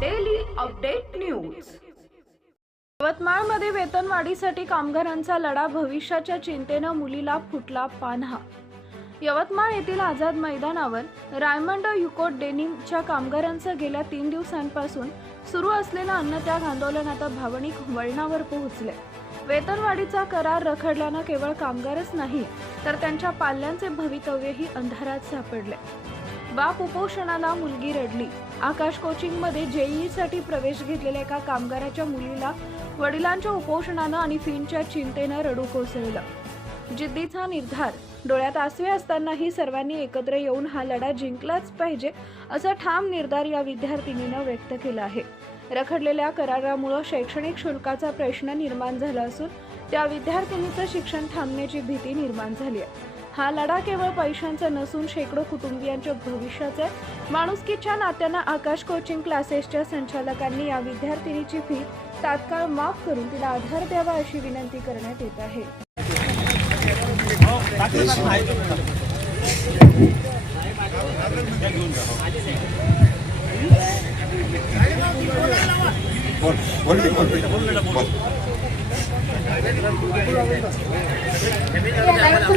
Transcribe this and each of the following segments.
Daily update news. यवतमाळमध्ये वेतनवाढीसाठी कामगारांचा लढा, भविष्याच्या चिंतेनं मुलीला फुटला पान्हा। यवतमाळ येथील आझाद मैदानावर रायमंड युको डेनिमच्या कामगारांचं गेल्या 3 दिवसांपासून सुरू असलेलं अन्नत्याग आंदोलन आता भावनिक वळणावर पोहोचले। वेतनवाढीचा करार रखडल्यानं केवळ कामगारच नाही तर त्यांच्या पाल्यांचे भवितव्यही अंधारात सापडले। बाप उपोषणाला, मुलगी रडली। आकाश कोचिंग मध्ये जेईईसाठी प्रवेश घेतलेल्या एका कामगाराच्या मुलीला वडिलांच्या उपोषणानं आणि फींच्या चिंतेनं रडू कोसळलं। जिद्दीचा निर्धार, डोळ्यात आसवे असतानाही सर्वांनी एकत्र येऊन हा लढा जिंकलाच पाहिजे असा ठाम निर्धार या विद्यार्थिनीनं व्यक्त केला आहे। रखडलेल्या करारामुळे शैक्षणिक शुल्काचा प्रश्न निर्माण झाला असून त्या विद्यार्थिनीचं शिक्षण थांबण्याची भीती निर्माण झाली आहे। हा लढा केवळ पैशांचा नसून शेकडो कुटुंबियांच्या भविष्याचा आहे। माणुसकीच्या नात्यानं आकाश कोचिंग क्लासेसच्या संचालकांनी या विद्यार्थिनीची फी तात्काळ माफ करून तिला आधार द्यावा अशी विनंती करण्यात येत आहे।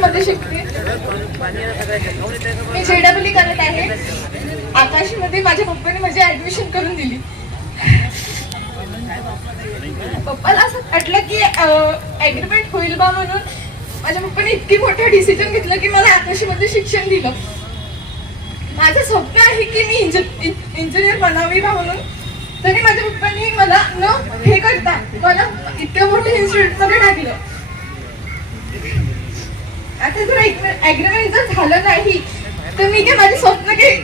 मध्ये शिकते मी जेडब्ल्यू करत आहे। आकाशमध्ये माझ्या पप्पाने माझी ऍडमिशन करून दिली। पप्पाला असं वाटलं की ऍग्रीमेंट होईल बा म्हणून माझ्या पप्पाने इतकी मोठं डिसिजन घेतलं की मला आकाशमध्ये शिक्षण दिलं। माझं स्वप्न आहे की मी इंजिनियर बनावी बा म्हणून, तरी माझ्या पप्पांनी मला न हे करता मला इतक्या मोठ्या इन्स्टिट्यूट मध्ये टाकलं। आता जर ऍग्रीमेंट जर झालं नाही तर मी काय माझे स्वप्न काही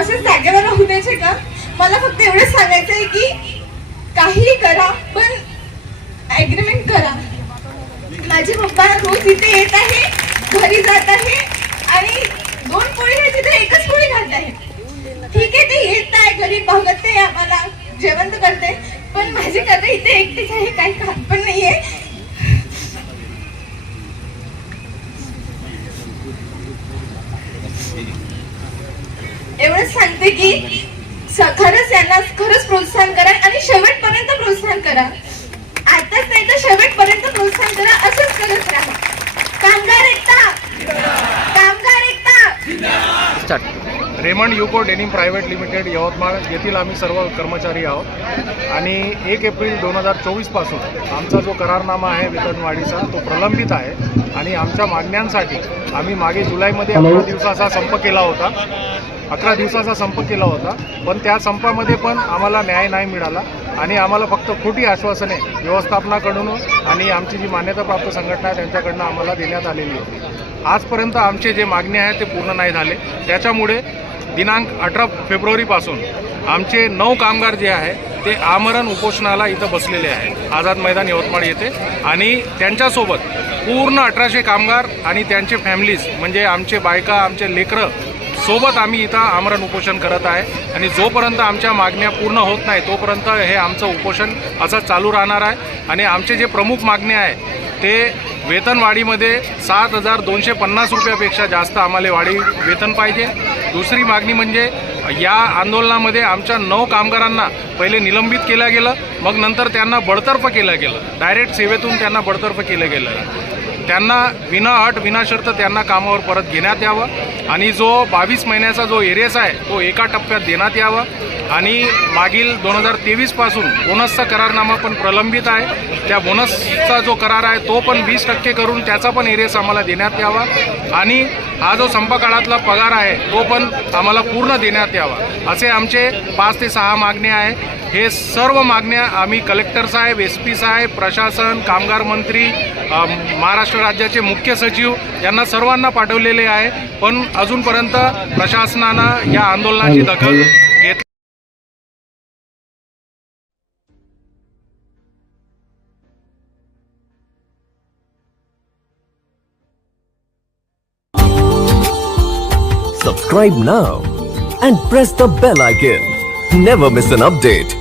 असं जागेवर राहू द्यायचे का? मला फक्त एवढंच सांगायचं आहे की काहीही करा पण ऍग्रीमेंट करा। माझे पप्पा रोज इथे येत आहे, घरी जात आहे आणि 2 पोळी आहे तिथे एकच पोळी खात आहे। ठीक आहे, ते येत आहे, घरी बघते, आम्हाला जेवण तर करते, पण माझी कथा इथे एकटीच आहे, काही खात पण नाहीये। एवढंच सांगते की खरंच यांना खरंच प्रोत्साहन करा आणि शेवटपर्यंत प्रोत्साहन करा। आताच नाही तर शेवटपर्यंत प्रोत्साहन करा, असंच करत राहा। कामगार एकता, कामगार एकता। Raymond UCO denim private limited Yavatmal येथील आम्ही सर्व कर्मचारी आहोत आणि 1 एप्रिल 2024 पासून आमचा जो करारनामा आहे वेतनवाढीचा तो प्रलंबित आहे आणि आमच्या मागण्यांसाठी आम्ही मागे जुलैमध्ये 11 दिवसाचा संप केला होता। 11 दिवसाचा संप केला होता, पण त्या संपामध्ये पण आम्हाला न्याय नाही मिळाला आणि आम्हाला फक्त खोटी आश्वासने व्यवस्थापनाकडून आणि आमची जी मान्यताप्राप्त संघटना आहे त्यांच्याकडनं आम्हाला देण्यात आलेली होती। आजपर्यंत आमचे जे मागणी आहे ते पूर्ण नाही झाले। त्याच्यामुळे दिनांक 18 फेब्रुवारीपासून आमचे 9 कामगार जे आहे ते आमरण उपोषणाला इथं बसलेले आहेत आझाद मैदान यवतमाळ येथे आणि त्यांच्यासोबत पूर्ण 1800 कामगार आणि त्यांचे फॅमिलीज म्हणजे आमचे बायका, आमचे लेकरं सोबत आम्ही इथं आमरण उपोषण करत आहे आणि जोपर्यंत आमच्या मागण्या पूर्ण होत नाही तोपर्यंत हे आमचं उपोषण असं चालू राहणार आहे। आणि आमचे जे प्रमुख मागण्या आहे ते वेतनवाढीमध्ये 7,250 रुपयापेक्षा जास्त आम्हाला वाढी वेतन पाहिजे। दुसरी मागणी म्हणजे या आंदोलनामध्ये आमच्या 9 कामगारांना पहिले निलंबित केलं गेलं, मग नंतर त्यांना बडतर्फ केलं गेलं, डायरेक्ट सेवेतून त्यांना बडतर्फ केलं गेलं। त्यांना विना अट विना शर्त त्यांना कामावर परत घेण्यात यावं आणि जो 22 महिन्याचा जो एरियस आहे तो एका टप्प्यात देण्यात यावा आणि मागील 2023 पासून बोनसचा करारनामा पण प्रलंबित आहे। त्या बोनसचा जो करार आहे तो पण 20% करून त्याचा पण एरियस आम्हाला देण्यात यावा आणि हा जो संप काळातला पगार आहे तो पण आम्हाला पूर्ण देण्यात यावा। असे आमचे 5 ते 6 मागण्या आहे। हे सर्व मागण्या आम्ही कलेक्टर साहेब, SP साहेब, प्रशासन, कामगार मंत्री, महाराष्ट्र राज्याचे मुख्य सचिव यांना सर्वांना पाठवलेले आहे, पण अजूनपर्यंत प्रशासनानं या आंदोलनाची दखल घेतली। Subscribe now and press the bell icon. Never miss an update.